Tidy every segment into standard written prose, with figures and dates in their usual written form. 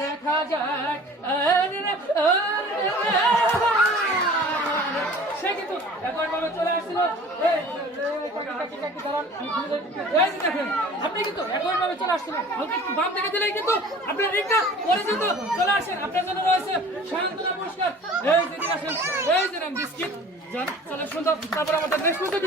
দেখা যাক সে কিন্তু একবার ভাবে চলে আসছিল। দেখেন আপনি কিন্তু একবার ভাবে চলে আসছিলেন, হালকা একটু বাম থেকে দিলেই কিন্তু আপনার রিংটা পরে যেত। চলে আসেন, আপনার জন্য রয়েছে সায়ন্তনা পুরস্কার। এই যে দিন আসেন, এই যে নাম বিস্কিট যান, চলে সুন্দর। তারপর আমাদের বেশ সুন্দর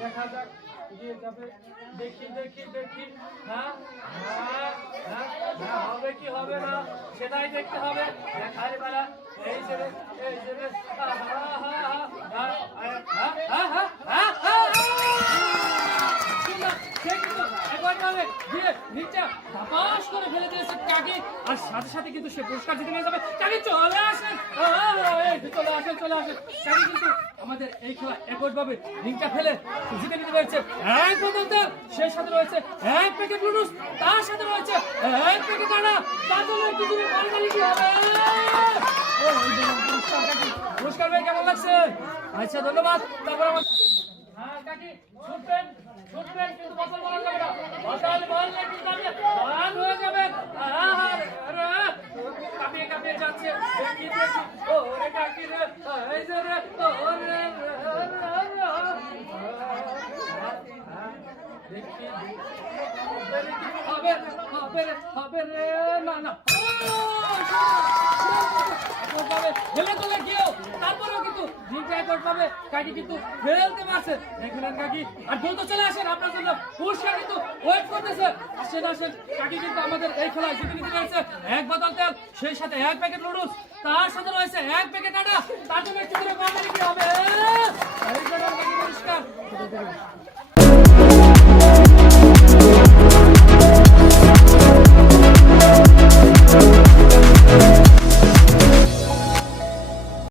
দেখা যাক গিয়ে যাবে। দেখি দেখি দেখি, হ্যাঁ হবে কি হবে না সেটাই দেখতে হবে। দেখার বেলা এই যে এই যে করে ফেলে দিয়েছে কাকি, আর সাথে সাথে কিন্তু সে পুরস্কার জিতে নিয়ে যাবে। কাকি চলে আসেন, চলে আসেন, চলে আসেন। কাকি কিন্তু আমাদের এই খেলা একইভাবে রিংটা ফেলে জিতে নিতে পেরেছে। এক বোতল তেল, সেই সাথে রয়েছে এক প্যাকেট নুডলস, তার সাথে রয়েছে এক প্যাকেট আটা। তার জন্য কিছু কি হবে? পুরস্কার ভাই কেমন লাগছে? আচ্ছা ধন্যবাদ। তারপর আমার কাকি ছুটবেন ছুটবেন, কিন্তু বদল বলা যাবে না। বদল বললে কিন্তু আমি বান হয়ে যাবে। কাঁপিয়ে কাঁপিয়ে যাচ্ছে। ওরে কাকি রে, এই যে রে, ওরে দেখি হবে হবে রে, হবে রে, না না ফেলে তোলে কেউ, তারপরেও কিন্তু রিংটা একবার পাবে। কাকি কিন্তু ফেলতে পারছে, দেখলেন কাকি। আর দ্রুত চলে আসেন, আপনার জন্য পুরস্কার কিন্তু ওয়েট করতেছে। আসেন আসেন, কাকি কিন্তু আমাদের এই খেলায় জিতে নিতে পেরেছে এক বোতল তেল, সেই সাথে এক প্যাকেট নুডলস, তার সাথে রয়েছে এক প্যাকেট আটা। তার জন্য একটু করে কি হবে পুরস্কার।